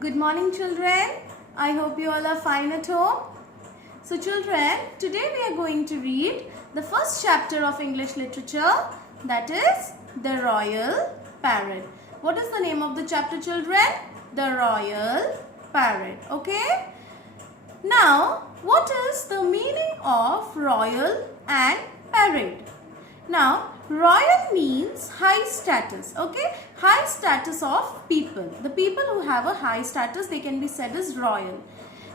Good morning, children. I hope you all are fine at home. So children, today we are going to read the first chapter of English literature, that is The Royal Parrot. What is the name of the chapter, children? The Royal Parrot. Okay? Now, what is the meaning of royal and parrot? Now, royal means high status, okay? High status of people. The people who have a high status, they can be said as royal.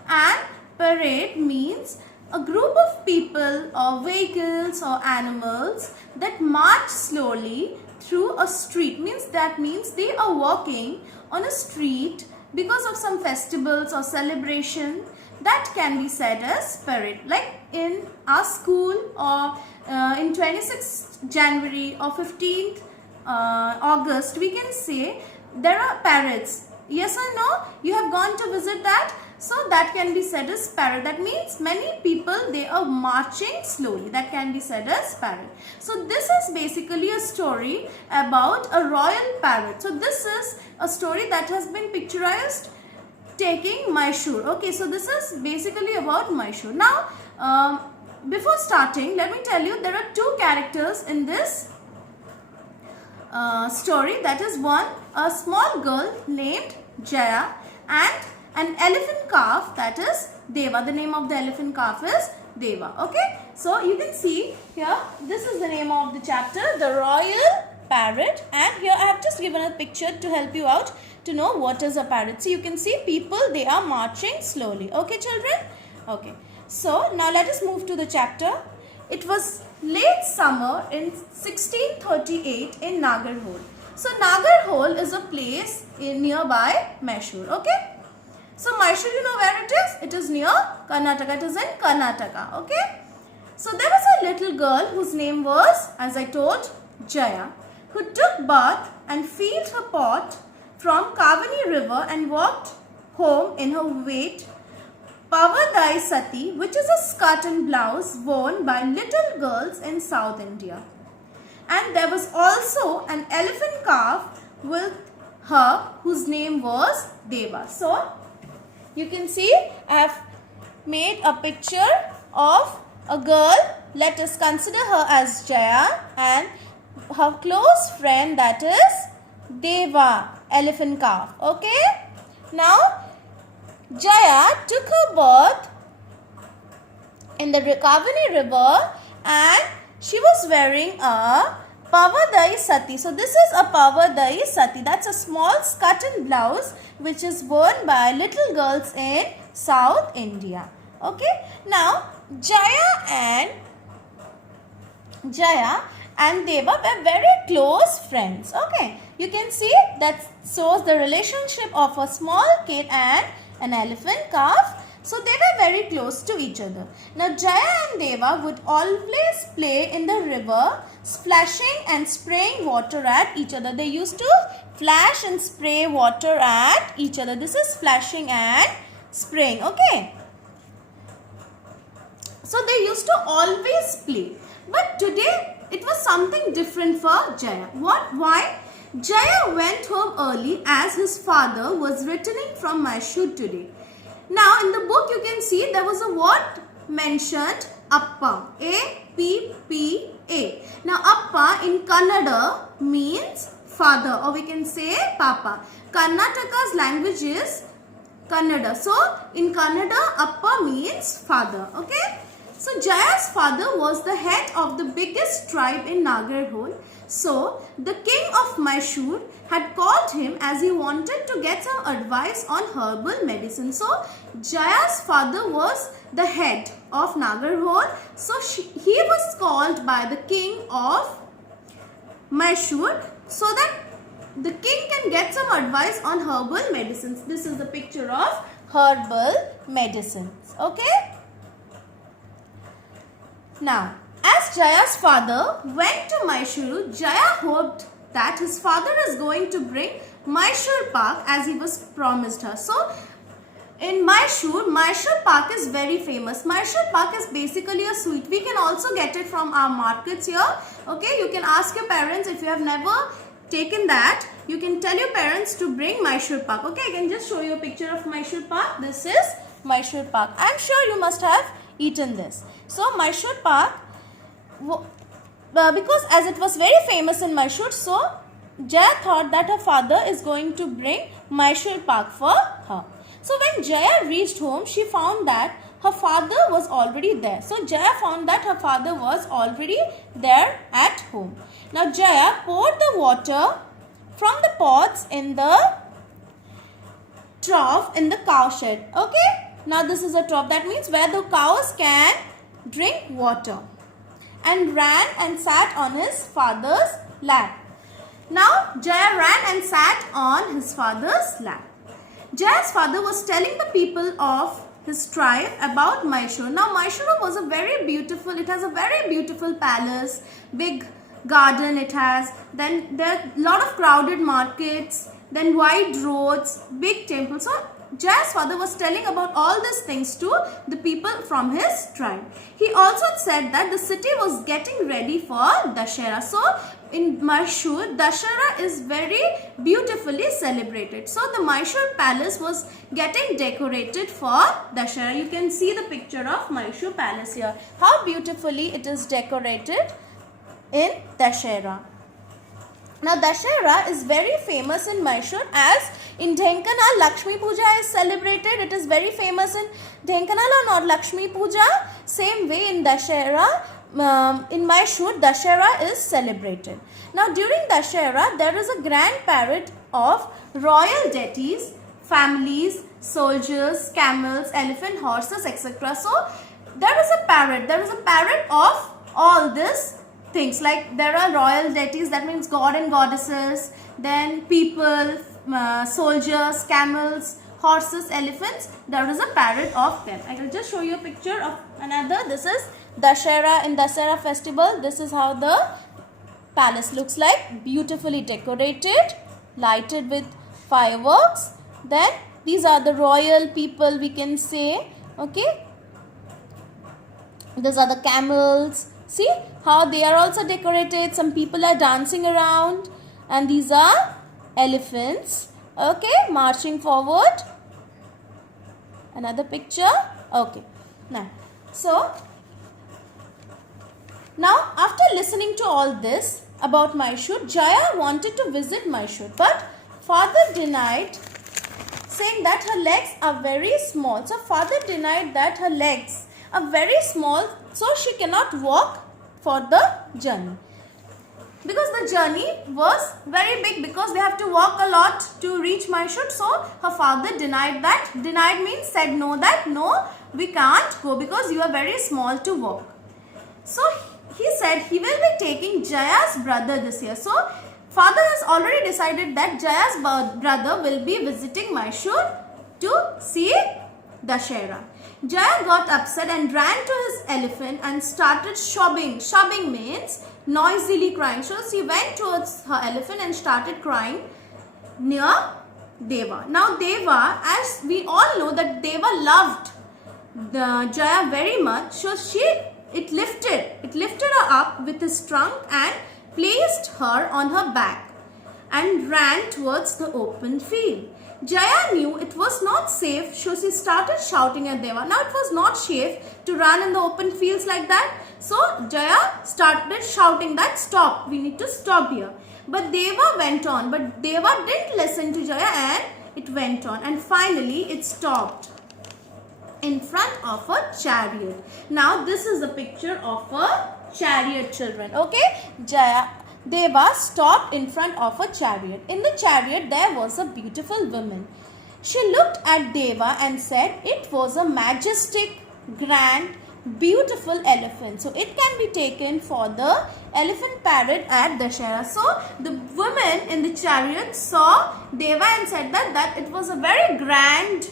And parade means a group of people or vehicles or animals that march slowly through a street. That means they are walking on a street because of some festivals or celebration. That can be said as parade. Like in our school or in 26th January or 15th August, we can say there are parades. Yes or no? You have gone to visit that? So that can be said as parade. That means many people, they are marching slowly. That can be said as parade. So this is basically a story about a royal parrot. So this is a story that has been picturized taking Mysore. Okay, so this is basically about Mysore. Now, before starting, let me tell you there are two characters in this story. That is one, a small girl named Jaya, and an elephant calf, that is Deva. The name of the elephant calf is Deva. Okay, so you can see here, this is the name of the chapter, The Royal Parrot, and here I have just given a picture to help you out to know what is a parrot. So you can see people, they are marching slowly. Okay, children? Okay. So now let us move to the chapter. It was late summer in 1638 in Nagarhole. So Nagarhole is a place in nearby Mysore. Okay. So Mysore, you know where it is? It is near Karnataka. It is in Karnataka. Okay. So there was a little girl whose name was, as I told, Jaya, who took bath and filled her pot from Kavani river and walked home in her wet Pavadai Sati, which is a skirt and blouse worn by little girls in South India. And there was also an elephant calf with her whose name was Deva. So, you can see I have made a picture of a girl. Let us consider her as Jaya and her close friend, that is Deva, elephant calf. Okay. Now, Jaya took her birth in the Kavani river and she was wearing a Pavadai Sati. So this is a Pavadai Sati. That's a small skirt and blouse which is worn by little girls in South India. Okay. Now Jaya and Deva were very close friends. Okay. You can see that shows the relationship of a small kid and an elephant calf. So they were very close to each other. Now Jaya and Deva would always play in the river, splashing and spraying water at each other. They used to flash and spray water at each other. This is splashing and spraying. Okay. So they used to always play. But today it was something different for Jaya. Why? Jaya went home early as his father was returning from Mysore today. Now in the book you can see there was a word mentioned, Appa, A-P-P-A. Now Appa in Kannada means father, or we can say Papa. Karnataka's language is Kannada. So in Kannada, Appa means father. Okay. So Jaya's father was the head of the biggest tribe in Nagarhole. So the king of Mysore had called him as he wanted to get some advice on herbal medicine. So Jaya's father was the head of Nagarhole. So he was called by the king of Mysore so that the king can get some advice on herbal medicines. This is the picture of herbal medicines. Okay. Now, as Jaya's father went to Mysore, Jaya hoped that his father is going to bring Mysore Pak as he was promised her. So, in Mysore Pak is very famous. Mysore Pak is basically a sweet. We can also get it from our markets here. Okay, you can ask your parents if you have never taken that, you can tell your parents to bring Mysore Pak. Okay, I can just show you a picture of Mysore Pak. This is Mysore Pak. I am sure you must have eaten this. So Mysore Pak, because as it was very famous in Mysore, so Jaya thought that her father is going to bring Mysore Pak for her. So when Jaya reached home, she found that her father was already there. So Jaya found that her father was already there at home. Now Jaya poured the water from the pots in the trough in the cow shed. Okay. Now this is a trough. That means where the cows can drink water. And ran and sat on his father's lap. Now Jaya ran and sat on his father's lap. Jaya's father was telling the people of his tribe about Mysore. Now Mysore was a very beautiful, it has a very beautiful palace, big garden it has, then there are a lot of crowded markets, then wide roads, big temples. So Jaya's father was telling about all these things to the people from his tribe. He also said that the city was getting ready for Dussehra. So in Mysore, Dussehra is very beautifully celebrated. So the Mysore palace was getting decorated for Dussehra. You can see the picture of Mysore palace here. How beautifully it is decorated in Dussehra. Now Dussehra is very famous in Mysore, as in Dhenkanal Lakshmi Puja is celebrated. It is very famous in Dhenkanal or Lakshmi Puja. Same way in Dussehra, in Mysore, Dussehra is celebrated. Now during Dussehra, there is a grand parade of royal deities, families, soldiers, camels, elephant, horses, etc. So there is a parade of all this things. Like there are royal deities, that means god and goddesses, then people, soldiers, camels, horses, elephants. There is a parade of them. I will just show you a picture of another. This is Dussehra. In Dussehra festival, this is how the palace looks like, beautifully decorated, lighted with fireworks. Then these are the royal people, we can say. Okay, these are the camels. See how they are also decorated. Some people are dancing around, and these are elephants. Okay, marching forward. Another picture. Okay, now after listening to all this about Mysore, Jaya wanted to visit Mysore, but father denied, saying that her legs are very small. So father denied that her legs are very small, so she cannot walk for the journey. Because the journey was very big, because they have to walk a lot to reach Mysore. So her father denied that. Denied means said no, that no, we can't go because you are very small to walk. So he said he will be taking Jaya's brother this year. So father has already decided that Jaya's brother will be visiting Mysore to see Dussehra. Jaya got upset and ran to his elephant and started sobbing. Sobbing means noisily crying. So she went towards her elephant and started crying near Deva. Now Deva, as we all know that Deva loved the Jaya very much, so it lifted her up with his trunk and placed her on her back and ran towards the open field. Jaya knew it was not safe, so she started shouting at Deva. Now it was not safe to run in the open fields like that. So Jaya started shouting that stop, we need to stop here. But Deva went on. But Deva didn't listen to Jaya and it went on. And finally it stopped in front of a chariot. Now this is a picture of a chariot, children. Okay, Deva stopped in front of a chariot. In the chariot there was a beautiful woman. She looked at Deva and said it was a majestic, grand, beautiful elephant. So it can be taken for the elephant parade at Dussehra. So the woman in the chariot saw Deva and said that it was a very grand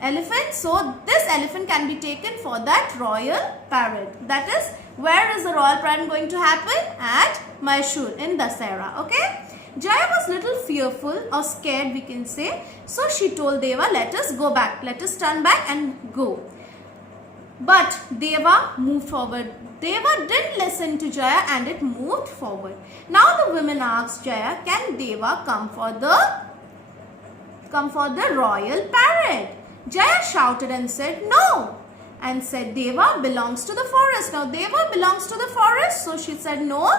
elephant. So this elephant can be taken for that royal parade. That is, where is the royal parade going to happen? At Mysore in Dussehra. Okay. Jaya was little fearful or scared, we can say. So she told Deva, let us go back. Let us turn back and go. But Deva moved forward. Deva didn't listen to Jaya and it moved forward. Now the women asked Jaya, can Deva come for the royal parade? Jaya shouted and said no. And said Deva belongs to the forest. Now Deva belongs to the forest. So she said no,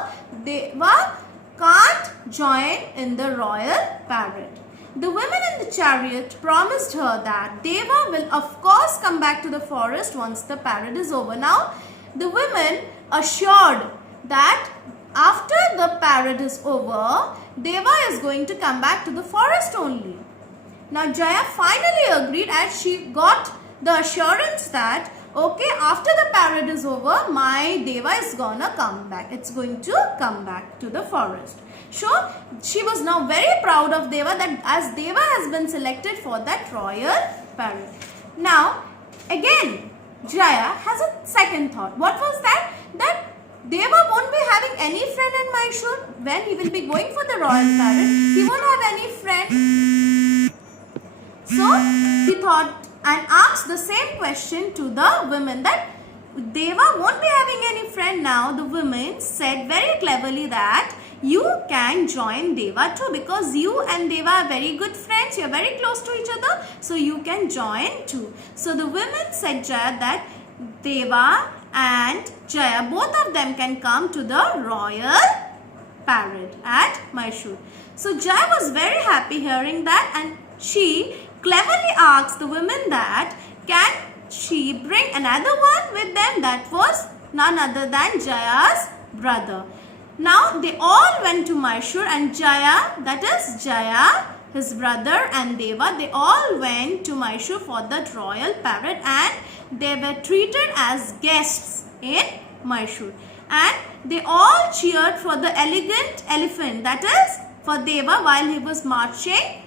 Deva can't join in the royal parade. The women in the chariot promised her that Deva will of course come back to the forest once the parade is over. Now the women assured that after the parade is over, Deva is going to come back to the forest only. Now Jaya finally agreed as she got the assurance that okay, after the parade is over, my Deva is gonna come back. It's going to come back to the forest. So she was now very proud of Deva, that as Deva has been selected for that royal parade. Now again Jaya has a second thought. What was that? That Deva won't be having any friend in Mysore. When he will be going for the royal parade, he won't have any friend. So he thought and asked the same question to the women, that Deva won't be having any friend now. The women said very cleverly that you can join Deva too, because you and Deva are very good friends. You are very close to each other. So you can join too. So the women said Jaya that Deva and Jaya, both of them can come to the royal parade at Mysore. So Jaya was very happy hearing that, and she cleverly asked the women that can she bring another one with them. That was none other than Jaya's brother. Now they all went to Mysore, and Jaya, that is Jaya, his brother and Deva, they all went to Mysore for that royal parade, and they were treated as guests in Mysore. And they all cheered for the elegant elephant, that is for Deva, while he was marching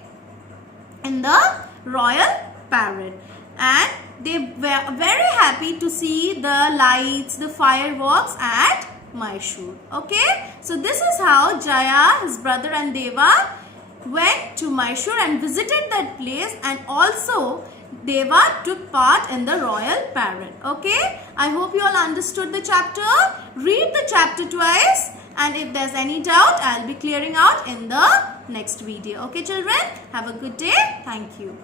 in the royal parade. And they were very happy to see the lights, the fireworks at Mysore. Okay, so this is how Jaya, his brother and Deva went to Mysore and visited that place, and also Deva took part in the royal parade. Okay, I hope you all understood the chapter. Read the chapter twice, and if there's any doubt, I'll be clearing out in the next video. Okay children, have a good day. Thank you.